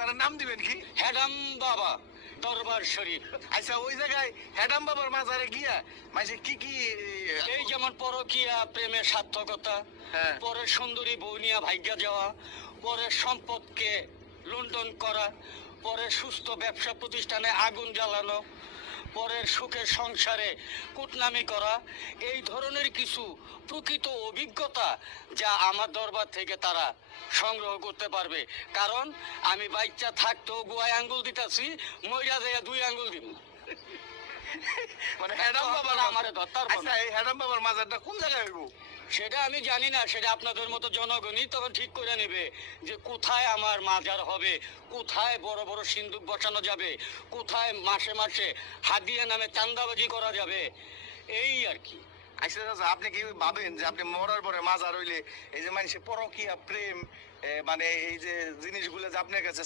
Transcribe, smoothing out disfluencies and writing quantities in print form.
তার নাম দিবেন কি? হেডাম বাবা দরবার শরীফ। আচ্ছা, ওই জায়গায় হেডাম বাবার মাজারে গিয়া মাঝে কি কি এই যেমন পরকিয়া, প্রেমের সার্থকতা, হ্যাঁ। পরে সুন্দরী বউ নিয়ে ভাগ্যা যাওয়া, পরে সম্পদকে লুণ্ঠন করা, পরে সুস্থ ব্যবসা প্রতিষ্ঠানে আগুন জ্বালানো, পরের সুখের সংসারে কুটনামি করা, এই ধরনের কিছু প্রকৃত অভিজ্ঞতা যা আমার দরবার থেকে তারা সংগ্রহ করতে পারবে। কারণ আমি বাচ্চা থাকতেও গুয়ায় আঙ্গুল দিতেছি, মইরা যাইয়া 2 আঙ্গুল দিব। মানে হেডাম বাবার আমারে ধরতার আচ্ছা, এই হেডাম বাবার মাজারটা কোন জায়গায় হইব? সেটা আমি জানি না, সেটা আপনাদের মতো জনগণই তখন ঠিক করে নেবে যে কোথায় আমার মাজার হবে, কোথায় বড় বড় সিন্দুক বসানো যাবে, কোথায় মাসে মাসে হাদিয়া নামে চাঁদাবাজি করা যাবে, এই আর কি। আচ্ছা চাচা, আপনি কি ভাবেন যে আপনি মরার পরে মাজার হইলে এই যে মানুষের পরকিয়া প্রেম মানে এই যে জিনিসগুলো যে আপনার কাছে